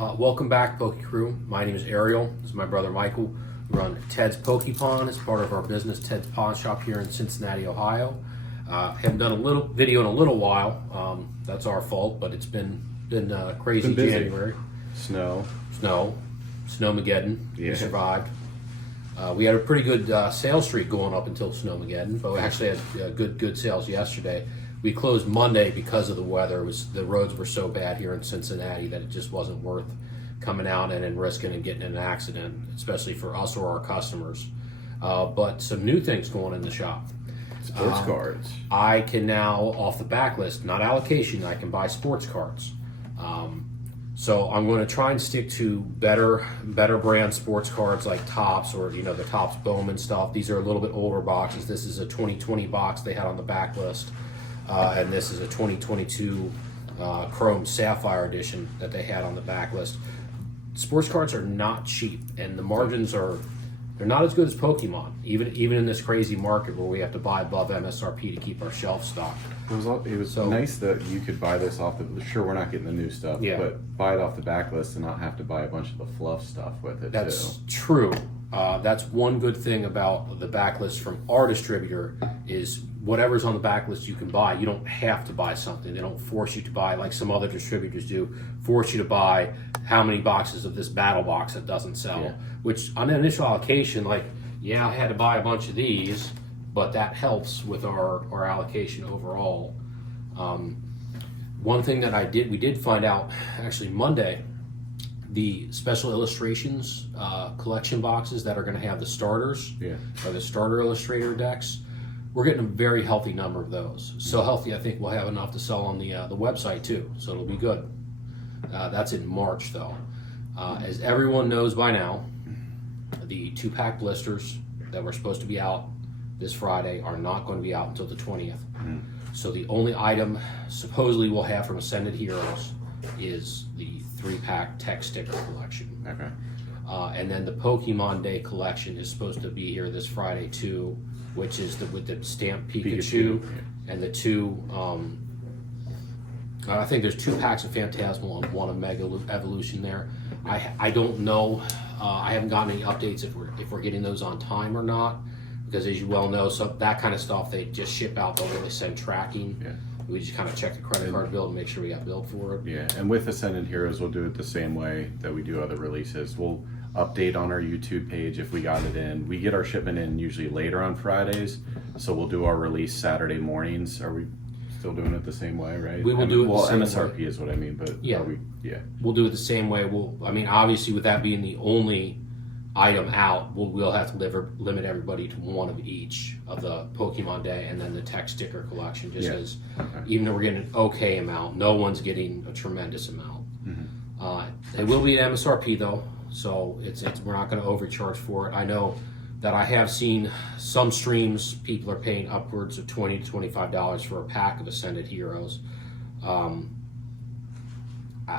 Welcome back, Poke Crew. My name is Ariel. This is my brother Michael. We run Ted's Poke Pond as part of our business, Ted's Pond Shop here in Cincinnati, Ohio. Haven't done a little video in a little while. That's our fault, but it's been crazy busy. January. Snowmageddon. Yeah. We survived. We had a pretty good sales streak going up until Snowmageddon, but we actually had good sales yesterday. We closed Monday because of the weather. The roads were so bad here in Cincinnati that it just wasn't worth coming out and risking and getting in an accident, especially for us or our customers. But some new things going in the shop. Sports cards. I can now, off the backlist, not allocation, I can buy sports cards. So I'm going to try and stick to better brand sports cards like Topps or the Topps Bowman stuff. These are a little bit older boxes. This is a 2020 box they had on the backlist. And this is a 2022 Chrome Sapphire edition that they had on the backlist. Sports cards are not cheap, and the margins they're not as good as Pokemon. Even in this crazy market where we have to buy above MSRP to keep our shelf stocked. It was nice that you could buy this off the. Sure, we're not getting the new stuff, but buy it off the backlist and not have to buy a bunch of the fluff stuff with it. That's true. That's one good thing about the backlist from our distributor is whatever's on the backlist you can buy. You don't have to buy something. They don't force you to buy like some other distributors do. Force you to buy how many boxes of this battle box that doesn't sell. Yeah. Which on an initial allocation, I had to buy a bunch of these, but that helps with our allocation overall. One thing that we did find out actually Monday, the special illustrations collection boxes that are going to have the starters or the starter illustrator decks, we're getting a very healthy number of those. So healthy, I think we'll have enough to sell on the website too. So it'll be good. That's in March though. As everyone knows by now, the 2-pack blisters that were supposed to be out this Friday are not going to be out until the 20th. So the only item supposedly we'll have from Acended Heroes is the 3-pack tech sticker collection. Okay. And then the Pokemon Day collection is supposed to be here this Friday too, which is with the stamped Pikachu. And the two, I think there's 2 packs of Phantasmal and 1 of Mega Evolution there. I don't know. I haven't gotten any updates if we're getting those on time or not, because as you well know, so that kind of stuff they just ship out. Don't really send tracking. Yeah. We just kind of check the credit card bill to make sure we got billed for it. Yeah, and with Acended Heroes, we'll do it the same way that we do other releases. We'll update on our YouTube page if we got it in. We get our shipment in usually later on Fridays, so we'll do our release Saturday mornings. Are we still doing it the same way, right? We will do it the same MSRP way. Is what I mean, but We'll do it the same way. Obviously with that being the only item out, we'll have to limit everybody to 1 of each of the Pokemon Day and then the tech sticker collection, just as even though we're getting an okay amount, no one's getting a tremendous amount. It will be an MSRP though, so we're not going to overcharge for it. I know that I have seen some streams, people are paying upwards of $20 to $25 for a pack of Acended Heroes.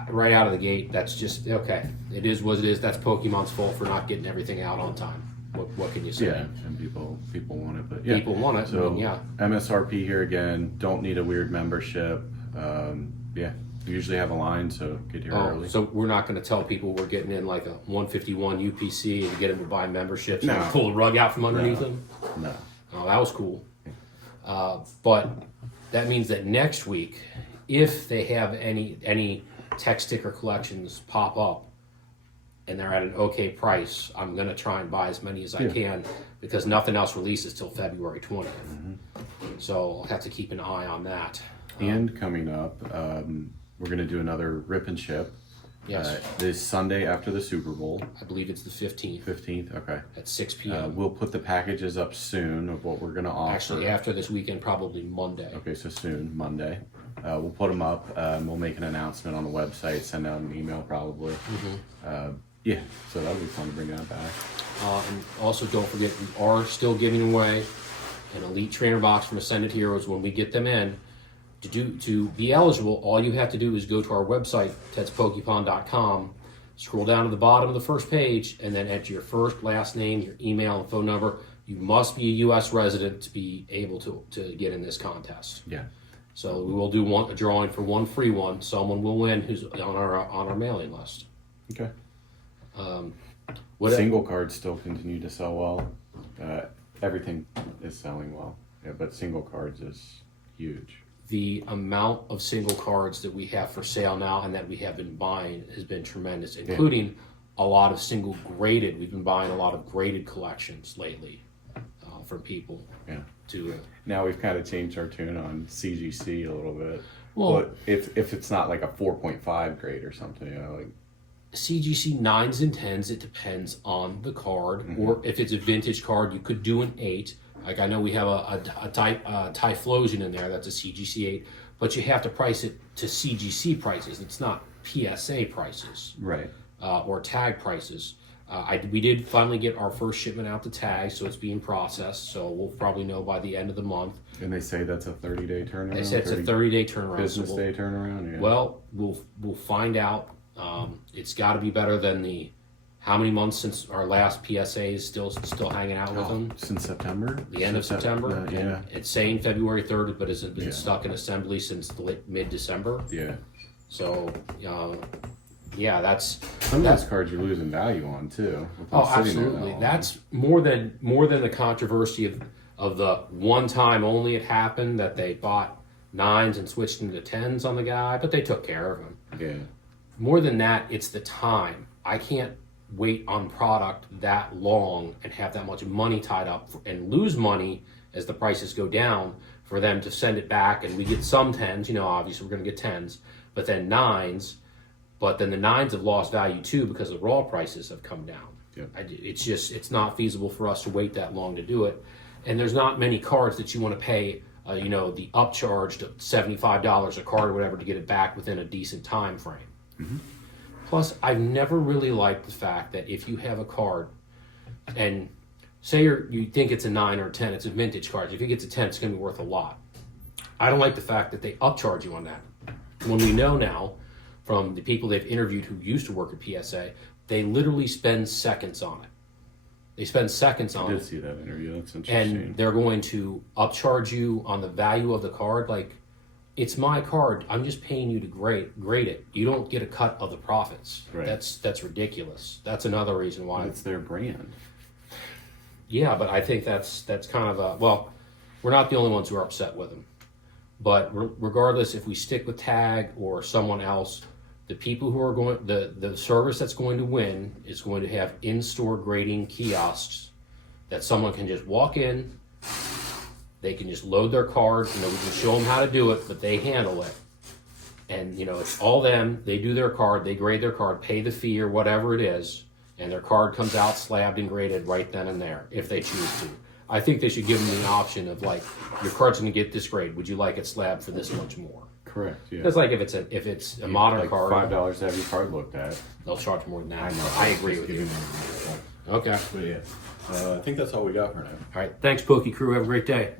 Right out of the gate, that's just okay. It is what it is. That's Pokemon's fault for not getting everything out on time. What can you say? Yeah, and people want it, but people want it. So MSRP here again. Don't need a weird membership. We usually have a line, so get here early. So we're not going to tell people we're getting in like a 151 UPC and get them to buy memberships No. and pull the rug out from underneath them. No. Oh, that was cool. But that means that next week, if they have any tech sticker collections pop up and they're at an okay price, I'm going to try and buy as many as I can because nothing else releases till February 20th. So I'll have to keep an eye on that. And coming up, we're going to do another rip and ship. Yes. This Sunday after the Super Bowl. I believe it's the 15th. 15th, okay. At 6 p.m. We'll put the packages up soon of what we're going to offer. Actually, after this weekend, probably Monday. Okay, so soon, Monday. We'll put them up. We'll make an announcement on the website, send out an email probably. So that'll be fun to bring that back. And also don't forget, we are still giving away an Elite Trainer box from Acended Heroes when we get them in. To be eligible, all you have to do is go to our website, tedspokepond.com, scroll down to the bottom of the first page, and then enter your first, last name, your email, and phone number. You must be a U.S. resident to be able to get in this contest. Yeah. So we will do a drawing for one free one. Someone will win who's on our mailing list. Okay. What Single cards still continue to sell well. Everything is selling well, yeah, but single cards is huge. The amount of single cards that we have for sale now and that we have been buying has been tremendous, including a lot of single graded. We've been buying a lot of graded collections lately from people. Yeah. To now we've kind of changed our tune on CGC a little bit. Well, but if it's not like a 4.5 grade or something, you know, like CGC 9s and 10s, it depends on the card. Or if it's a vintage card, you could do an 8. Like I know we have a Typhlosion in there, that's a CGC 8, but you have to price it to CGC prices. It's not PSA prices. Right. Or tag prices. We did finally get our first shipment out to tag, so it's being processed. So we'll probably know by the end of the month. And they say that's a 30-day turnaround. They said it's a 30-day turnaround. Business day turnaround. Yeah. Well, we'll find out. It's got to be better than the how many months since our last PSA is still hanging out with them? Since September. The end of September. Yeah. It's saying February 3rd, but it's been stuck in assembly since mid-December. Yeah. So. Yeah, that's some of those cards you're losing value on too. Oh, absolutely. That's more than the controversy of the one time only it happened that they bought 9s and switched into 10s on the guy, but they took care of him. Yeah. More than that, it's the time. I can't wait on product that long and have that much money tied up and lose money as the prices go down for them to send it back, and we get some 10s. You know, obviously we're going to get 10s, but then 9s. But then the 9s have lost value too because the raw prices have come down. Yep. It's not feasible for us to wait that long to do it. And there's not many cards that you want to pay, the upcharge to $75 a card or whatever to get it back within a decent time frame. Mm-hmm. Plus, I've never really liked the fact that if you have a card and say you think it's a 9 or a 10, it's a vintage card. If you get a 10, it's going to be worth a lot. I don't like the fact that they upcharge you on that. When we know now, from the people they've interviewed who used to work at PSA, they literally spend seconds on it. They spend seconds on it. I did see that interview. That's interesting. And they're going to upcharge you on the value of the card. Like, it's my card. I'm just paying you to grade it. You don't get a cut of the profits. Right. That's ridiculous. That's another reason why. But it's their brand. Yeah, but I think that's kind of we're not the only ones who are upset with them. But regardless, if we stick with Tag or someone else, the people who are going, the service that's going to win is going to have in-store grading kiosks that someone can just walk in, they can just load their card, we can show them how to do it, but they handle it. And, it's all them, they do their card, they grade their card, pay the fee or whatever it is, and their card comes out slabbed and graded right then and there, if they choose to. I think they should give them the option of your card's going to get this grade, would you like it slabbed for this much more? Correct. Yeah. It's like if it's a modern card, $5 to have your card looked at. They'll charge more than that. I know. I agree with you. Okay. But yeah, I think that's all we got for now. All right. Thanks, Pokey Crew. Have a great day.